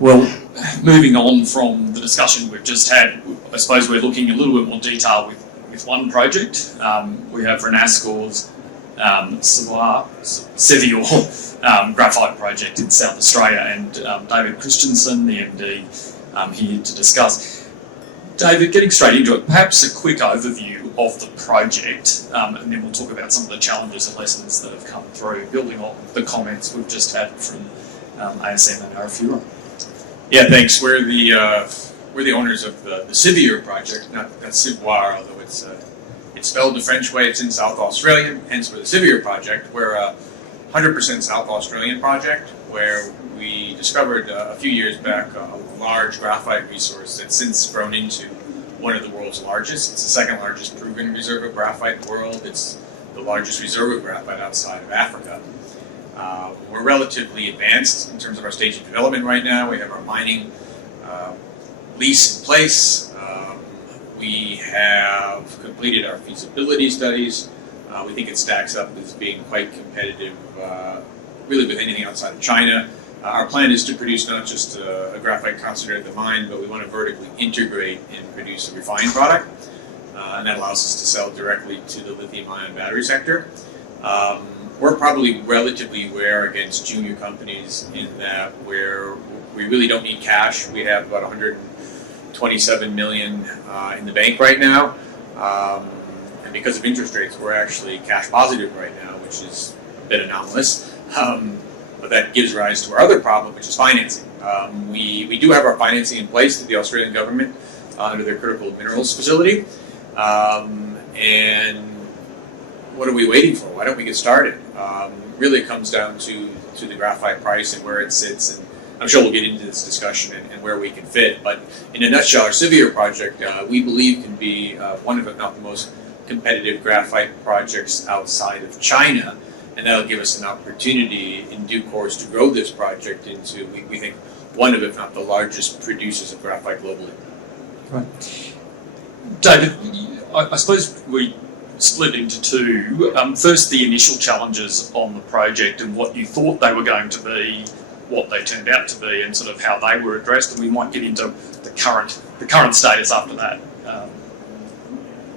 Well, moving on from the discussion we've just had, I suppose we're looking a little bit more detail with one project. We have Renascor's Sevior graphite project in South Australia, and David Christensen, the MD, here to discuss. David, getting straight into it, perhaps a quick overview of the project, and then we'll talk about some of the challenges and lessons that have come through, building on the comments we've just had from ASM and Arafura. Yeah, thanks. We're the owners of the Sevier project, not Ciboire, although it's spelled the French way. It's in South Australia, hence we're the Sevier project. We're a 100% South Australian project where we discovered a few years back a large graphite resource that's since grown into one of the world's largest. It's the second largest proven reserve of graphite in the world. It's the largest reserve of graphite outside of Africa. We're relatively advanced in terms of our stage of development right now. We have our mining lease in place. We have completed our feasibility studies. We think it stacks up as being quite competitive, really with anything outside of China. Our plan is to produce not just a graphite concentrate at the mine, but we want to vertically integrate and produce a refined product. And that allows us to sell directly to the lithium-ion battery sector. We're probably relatively rare against junior companies in that we really don't need cash. We have about 127 million in the bank right now. And because of interest rates, we're actually cash positive right now, which is a bit anomalous. But that gives rise to our other problem, which is financing. We do have our financing in place with the Australian government under their critical minerals facility. And what are we waiting for? Why don't we get started? Really, it comes down to the graphite price and where it sits. And I'm sure we'll get into this discussion and where we can fit. But in a nutshell, our Sevier project, we believe, can be one of, if not the most competitive graphite projects outside of China. And that'll give us an opportunity in due course to grow this project into, we think, one of, if not the largest producers of graphite globally. Right. David, I suppose we split into two. First, the initial challenges on the project and what you thought they were going to be, what they turned out to be, and sort of how they were addressed. And we might get into the current status after that.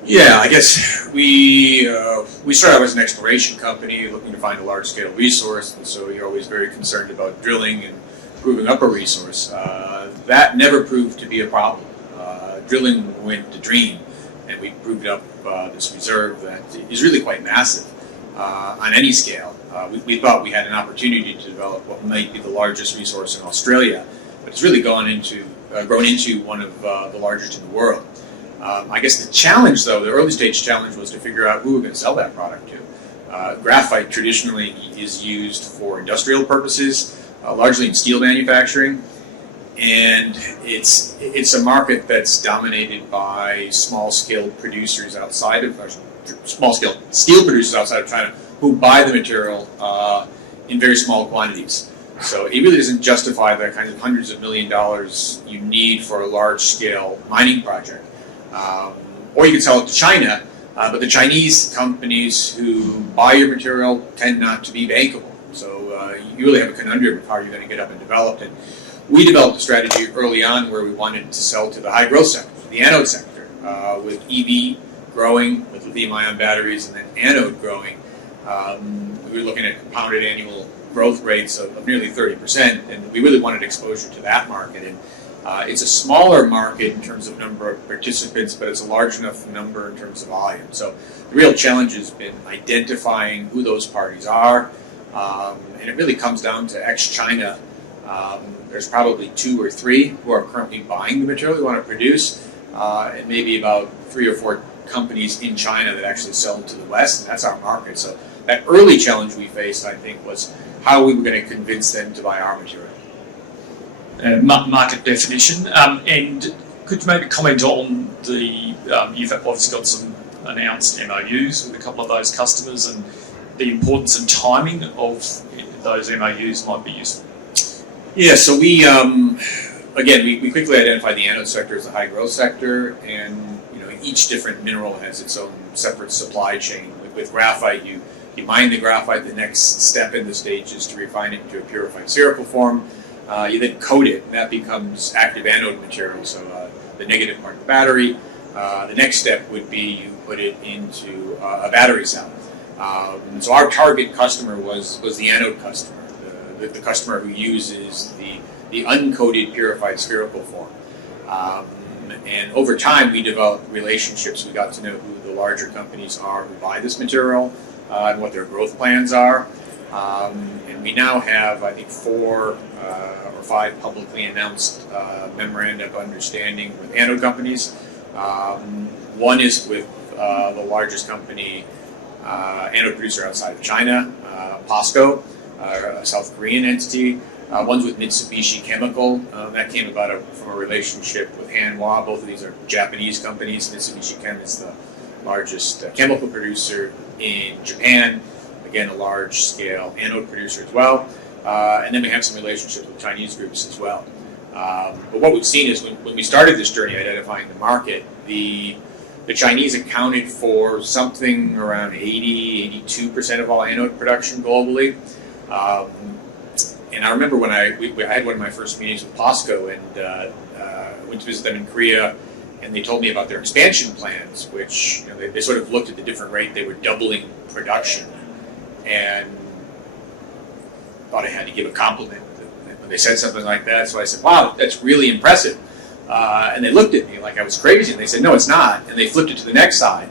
Yeah, I guess we started out as an exploration company looking to find a large-scale resource, and so you're always very concerned about drilling and proving up a resource. That never proved to be a problem. Drilling went to dream, and we proved up this reserve that is really quite massive on any scale. We thought we had an opportunity to develop what might be the largest resource in Australia, but it's really grown into one of the largest in the world. I guess the challenge, though, the early stage challenge, was to figure out who we're going to sell that product to. Graphite traditionally is used for industrial purposes, largely in steel manufacturing, and it's a market that's dominated by small-scale producers outside of small-scale steel producers outside of China who buy the material in very small quantities. So it really doesn't justify the kinds of hundreds of $million you need for a large-scale mining project. Or you can sell it to China, but the Chinese companies who buy your material tend not to be bankable. So you really have a conundrum of how you're going to get up and developed. And we developed a strategy early on where we wanted to sell to the high-growth sector, the anode sector, with EV growing, with lithium-ion batteries, and then anode growing. We were looking at compounded annual growth rates of nearly 30%, and we really wanted exposure to that market. And it's a smaller market in terms of number of participants, but it's a large enough number in terms of volume. So the real challenge has been identifying who those parties are, and it really comes down to ex-China. There's probably 2 or 3 who are currently buying the material we want to produce, and maybe about 3 or 4 companies in China that actually sell to the West, and that's our market. So that early challenge we faced, I think, was how we were going to convince them to buy our material. Market definition, and could you maybe comment on the, you've obviously got some announced MOUs with a couple of those customers, and the importance and timing of those MOUs might be useful. Yeah, so we quickly identified the anode sector as a high growth sector, and each different mineral has its own separate supply chain. With graphite, you mine the graphite. The next step in the stage is to refine it into a purified spherical form. You then coat it, and that becomes active anode material, so the negative part of the battery. The next step would be you put it into a battery cell. So our target customer was the anode customer, the customer who uses the uncoated purified spherical form. And over time, we developed relationships. We got to know who the larger companies are who buy this material and what their growth plans are. And we now have, I think, 4 or 5 publicly announced memoranda of understanding with anode companies. One is with the largest company, anode producer outside of China, POSCO, a South Korean entity. One's with Mitsubishi Chemical. That came about from a relationship with Hanwha. Both of these are Japanese companies. Mitsubishi Chem is the largest chemical producer in Japan. Again, a large-scale anode producer as well. And then we have some relationships with Chinese groups as well. But what we've seen is when we started this journey identifying the market, the Chinese accounted for something around 82% of all anode production globally. And I remember when I had one of my first meetings with POSCO and went to visit them in Korea, and they told me about their expansion plans, which they sort of looked at the different rate. They were doubling production, and thought I had to give a compliment when they said something like that. So I said, wow, that's really impressive. And they looked at me like I was crazy, and they said, no, it's not. And they flipped it to the next side,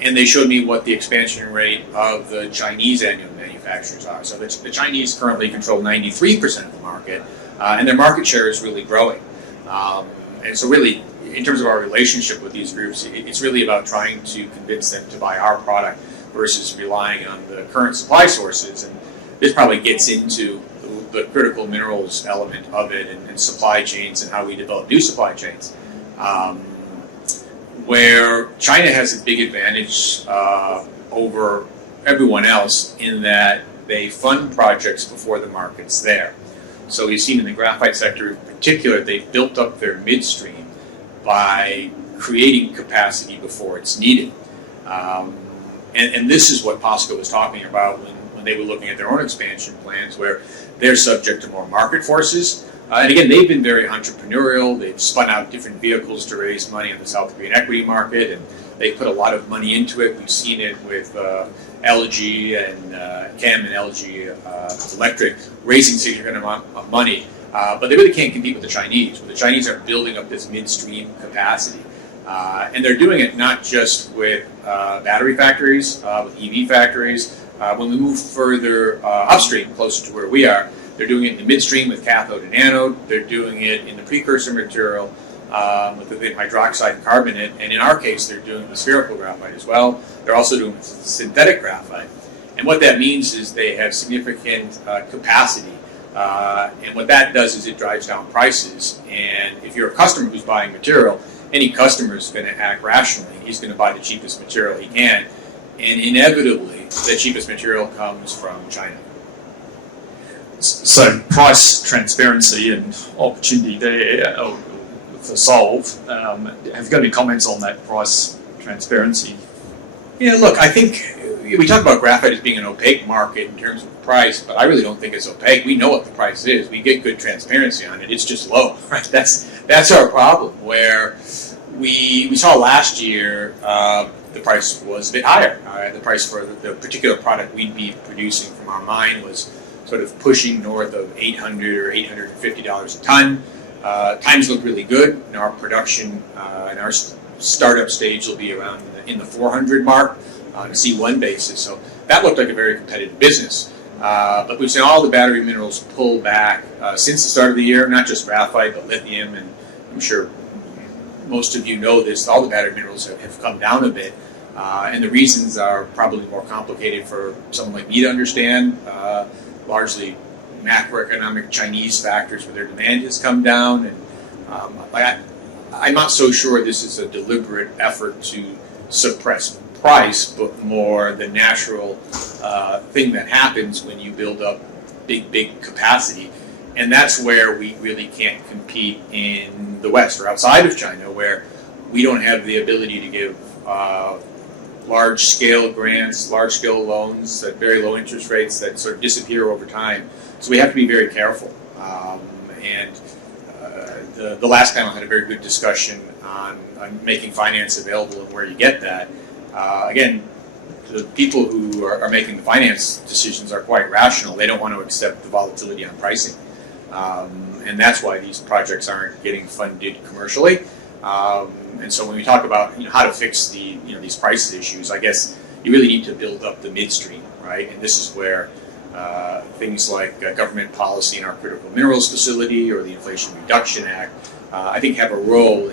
and they showed me what the expansion rate of the Chinese annual manufacturers are. So the Chinese currently control 93% of the market, and their market share is really growing. And so really, in terms of our relationship with these groups, it's really about trying to convince them to buy our product versus relying on the current supply sources. And this probably gets into the critical minerals element of it, and supply chains and how we develop new supply chains. Where China has a big advantage over everyone else in that they fund projects before the market's there. So we've seen in the graphite sector in particular, they've built up their midstream by creating capacity before it's needed. And this is what POSCO was talking about when they were looking at their own expansion plans, where they're subject to more market forces. And again, they've been very entrepreneurial. They've spun out different vehicles to raise money on the South Korean equity market, and they put a lot of money into it. We've seen it with LG and Chem and LG Electric raising significant amount of money. But they really can't compete with the Chinese. The Chinese are building up this midstream capacity. And they're doing it not just with battery factories, with EV factories. When we move further upstream, closer to where we are, they're doing it in the midstream with cathode and anode. They're doing it in the precursor material with the hydroxide and carbonate. And in our case, they're doing the spherical graphite as well. They're also doing synthetic graphite. And what that means is they have significant capacity. And what that does is it drives down prices. And if you're a customer who's buying material, any customer is going to act rationally. He's going to buy the cheapest material he can. And inevitably, the cheapest material comes from China. So price transparency and opportunity there for Solve. Have you got any comments on that price transparency? Yeah, look, I think we talk about graphite as being an opaque market in terms of price, but I really don't think it's opaque. We know what the price is. We get good transparency on it. It's just low, right? That's our problem. Where we saw last year, the price was a bit higher. The price for the particular product we'd be producing from our mine was sort of pushing north of $800 or $850 a ton. Times look really good. Our production in our startup stage will be around in the 400 mark on a C1 basis. So that looked like a very competitive business. But we've seen all the battery minerals pull back since the start of the year, not just graphite, but lithium, and I'm sure most of you know this, all the battery minerals have come down a bit. And the reasons are probably more complicated for someone like me to understand, largely macroeconomic Chinese factors where their demand has come down. And I'm not so sure this is a deliberate effort to suppress price, but more the natural thing that happens when you build up big capacity. And that's where we really can't compete in the West or outside of China, where we don't have the ability to give large-scale grants, large-scale loans at very low interest rates that sort of disappear over time. So we have to be very careful. The last panel had a very good discussion on making finance available and where you get that. Again, the people who are making the finance decisions are quite rational. They don't want to accept the volatility on pricing. And that's why these projects aren't getting funded commercially. And so when we talk about how to fix these price issues, I guess you really need to build up the midstream, right? And this is where things like government policy in our critical minerals facility or the Inflation Reduction Act, I think have a role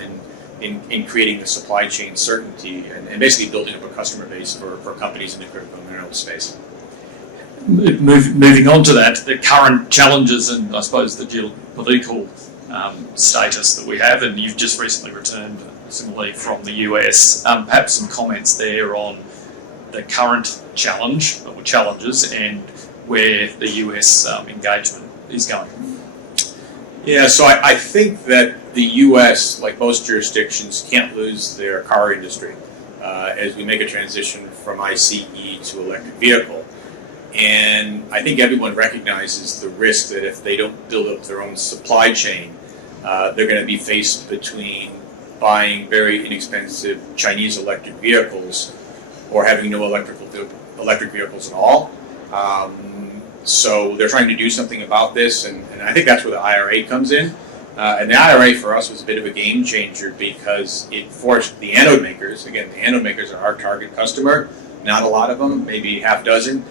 in creating the supply chain certainty and basically building up a customer base for companies in the critical minerals space. Moving on to that, the current challenges and I suppose the geopolitical status that we have, and you've just recently returned similarly from the US, perhaps some comments there on the current challenge or challenges and where the US engagement is going. Yeah, so I think that the US, like most jurisdictions, can't lose their car industry as we make a transition from ICE to electric vehicle. And I think everyone recognizes the risk that if they don't build up their own supply chain, they're going to be faced between buying very inexpensive Chinese electric vehicles or having no electric vehicles at all. So they're trying to do something about this, and I think that's where the IRA comes in. And the IRA for us was a bit of a game changer because it forced the anode makers, again, the anode makers are our target customer, not a lot of them, maybe half dozen,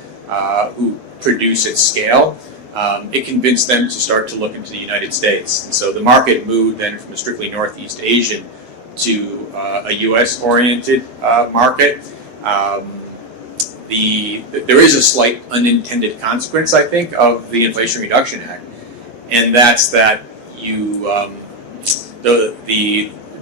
who produce at scale. It convinced them to start to look into the United States. And so the market moved then from a strictly Northeast Asian to a US-oriented market. There is a slight unintended consequence, I think, of the Inflation Reduction Act, and that's that you,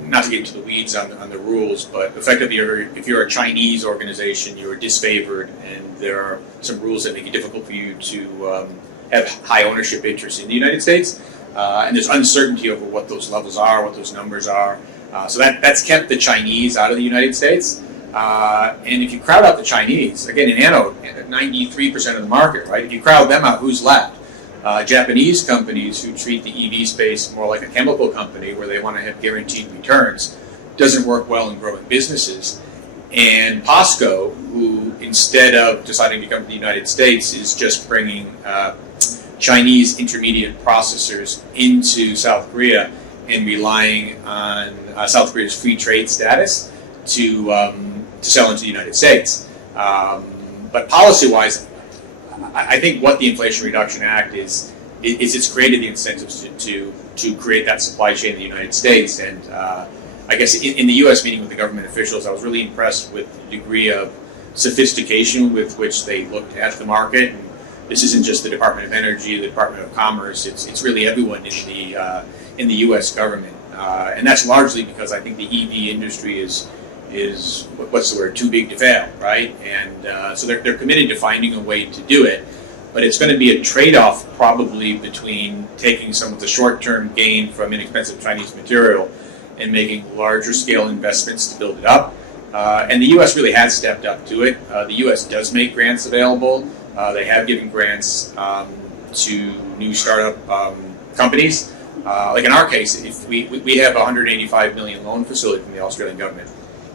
not to get into the weeds on the rules, but effectively, if you're a Chinese organization, you're disfavored, and there are some rules that make it difficult for you to have high ownership interests in the United States, and there's uncertainty over what those levels are, what those numbers are. So that's kept the Chinese out of the United States. And if you crowd out the Chinese, again, in anode, 93% of the market, right? If you crowd them out, who's left? Japanese companies who treat the EV space more like a chemical company where they want to have guaranteed returns doesn't work well in growing businesses. And POSCO, who instead of deciding to come to the United States is just bringing Chinese intermediate processors into South Korea and relying on South Korea's free trade status to sell into the United States. But policy-wise, I think what the Inflation Reduction Act is it's created the incentives to create that supply chain in the United States. And I guess in the U.S. meeting with the government officials, I was really impressed with the degree of sophistication with which they looked at the market. And this isn't just the Department of Energy, the Department of Commerce. It's really everyone in the U.S. government, and that's largely because I think the EV industry is what's the word, too big to fail, right? And so they're committed to finding a way to do it, but it's going to be a trade-off probably between taking some of the short-term gain from inexpensive Chinese material and making larger scale investments to build it up. And the U.S. really has stepped up to it. The U.S. does make grants available. They have given grants to new startup companies. Like in our case, if we have a $185 million loan facility from the Australian government.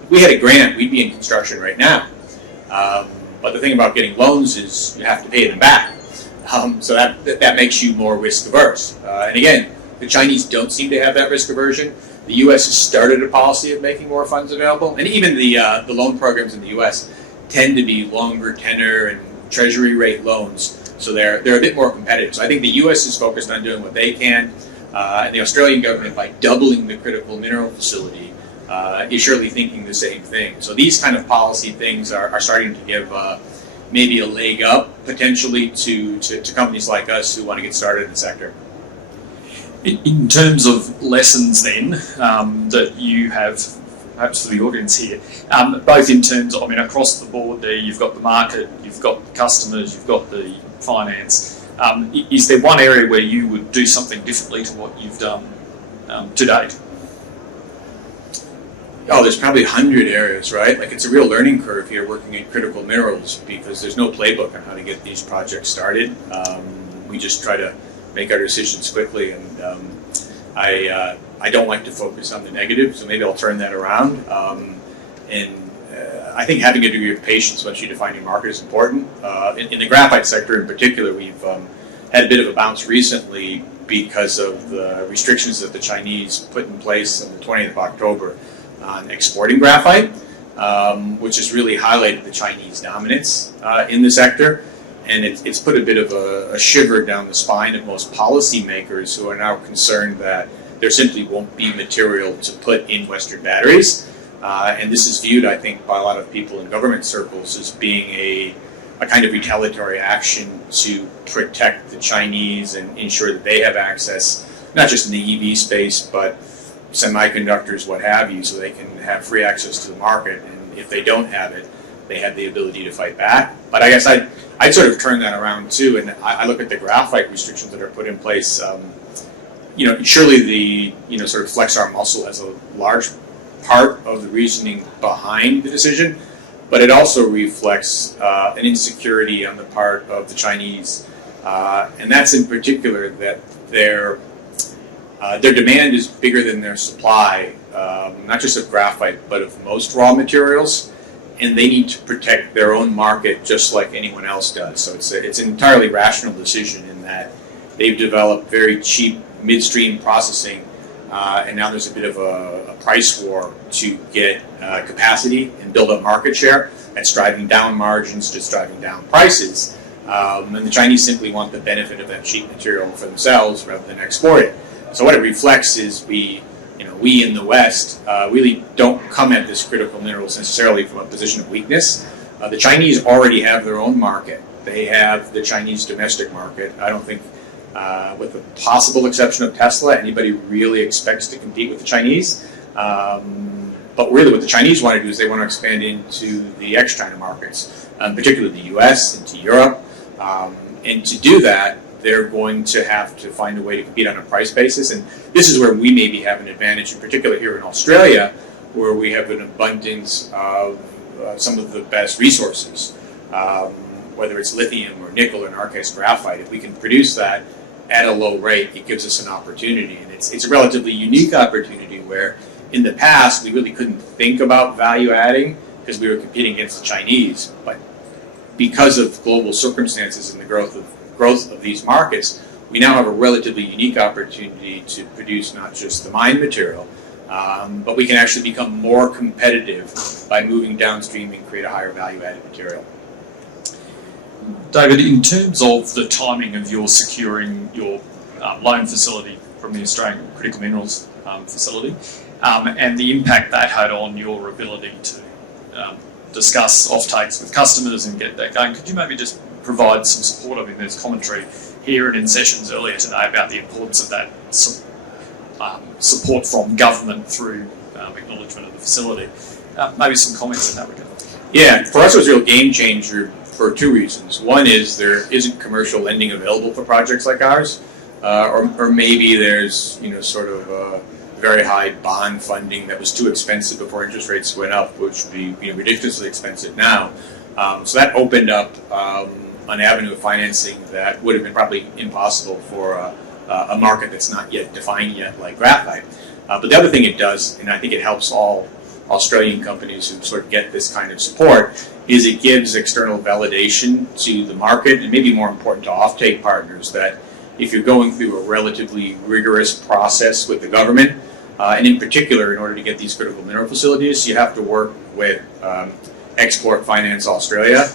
If we had a grant, we'd be in construction right now. But the thing about getting loans is you have to pay them back. So that makes you more risk averse. And again, the Chinese don't seem to have that risk aversion. The U.S. has started a policy of making more funds available, and even the loan programs in the U.S. tend to be longer tenor and treasury rate loans, so they're a bit more competitive. So I think the U.S. is focused on doing what they can, and the Australian government, by doubling the critical mineral facility, is surely thinking the same thing. So these kind of policy things are starting to give maybe a leg up potentially to companies like us who want to get started in the sector. In terms of lessons then that you have, perhaps for the audience here, both in terms of, I mean, across the board there, you've got the market, you've got the customers, you've got the finance. Is there one area where you would do something differently to what you've done to date? Oh, there's probably 100 areas, right? Like, it's a real learning curve here working in critical minerals because there's no playbook on how to get these projects started. We just try to make our decisions quickly. And I don't like to focus on the negative, so maybe I'll turn that around. I think having a degree of patience once you define your market is important. In the graphite sector in particular, we've had a bit of a bounce recently because of the restrictions that the Chinese put in place on the 20th of October on exporting graphite, which has really highlighted the Chinese dominance in the sector. And it's put a bit of a shiver down the spine of most policymakers who are now concerned that there simply won't be material to put in Western batteries. And this is viewed, I think, by a lot of people in government circles as being a kind of retaliatory action to protect the Chinese and ensure that they have access, not just in the EV space, but semiconductors, what have you, so they can have free access to the market. And if they don't have it, they have the ability to fight back. But I guess I'd sort of turn that around too, and I look at the graphite restrictions that are put in place. Surely the sort of flex our muscle as a large part of the reasoning behind the decision, but it also reflects an insecurity on the part of the Chinese, and that's in particular that their demand is bigger than their supply, not just of graphite, but of most raw materials, and they need to protect their own market just like anyone else does. So it's an entirely rational decision in that they've developed very cheap midstream processing, and now there's a bit of a price war to get capacity and build up market share. That's driving down margins, just driving down prices. And the Chinese simply want the benefit of that cheap material for themselves rather than export it. So what it reflects is we in the West really don't come at this critical minerals necessarily from a position of weakness. The Chinese already have their own market. They have the Chinese domestic market. I don't think, with the possible exception of Tesla, anybody really expects to compete with the Chinese. But really what the Chinese want to do is they want to expand into the ex-China markets, particularly the US, into Europe. And to do that, they're going to have to find a way to compete on a price basis. And this is where we maybe have an advantage, in particular here in Australia, where we have an abundance of some of the best resources, whether it's lithium or nickel or in our case graphite. If we can produce that at a low rate, it gives us an opportunity. And it's a relatively unique opportunity where in the past we really couldn't think about value adding because we were competing against the Chinese. But because of global circumstances and the growth of these markets, we now have a relatively unique opportunity to produce not just the mine material, but we can actually become more competitive by moving downstream and create a higher value-added material. David, in terms of the timing of your securing your loan facility from the Australian Critical Minerals facility, and the impact that had on your ability to discuss offtakes with customers and get that going, could you maybe just provide some support? I mean, there's commentary here and in sessions earlier today about the importance of that support from government through acknowledgement of the facility. Maybe some comments in that regard. Yeah, for us it was a real game changer for two reasons. One is there isn't commercial lending available for projects like ours, or maybe there's sort of very high bond funding that was too expensive before interest rates went up, which would be ridiculously expensive now. So that opened up an avenue of financing that would have been probably impossible for a market that's not yet defined yet, like graphite. But the other thing it does, and I think it helps all Australian companies who sort of get this kind of support, is it gives external validation to the market, and maybe more important to offtake partners, that if you're going through a relatively rigorous process with the government, and in particular in order to get these critical mineral facilities, you have to work with Export Finance Australia.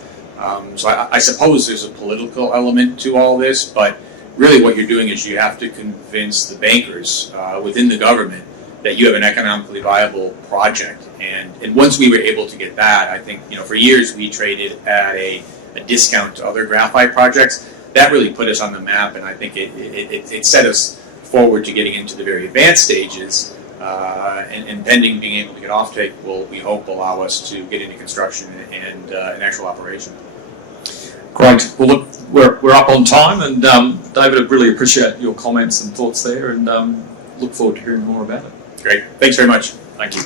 So I suppose there's a political element to all this, but really what you're doing is you have to convince the bankers within the government that you have an economically viable project. And once we were able to get that, I think for years we traded at a discount to other graphite projects. That really put us on the map, and I think it set us forward to getting into the very advanced stages, and pending being able to get offtake will, we hope, allow us to get into construction and an actual operation. Great. Well, look, we're up on time, and David, I really appreciate your comments and thoughts there, and look forward to hearing more about it. Great. Thanks very much. Thank you.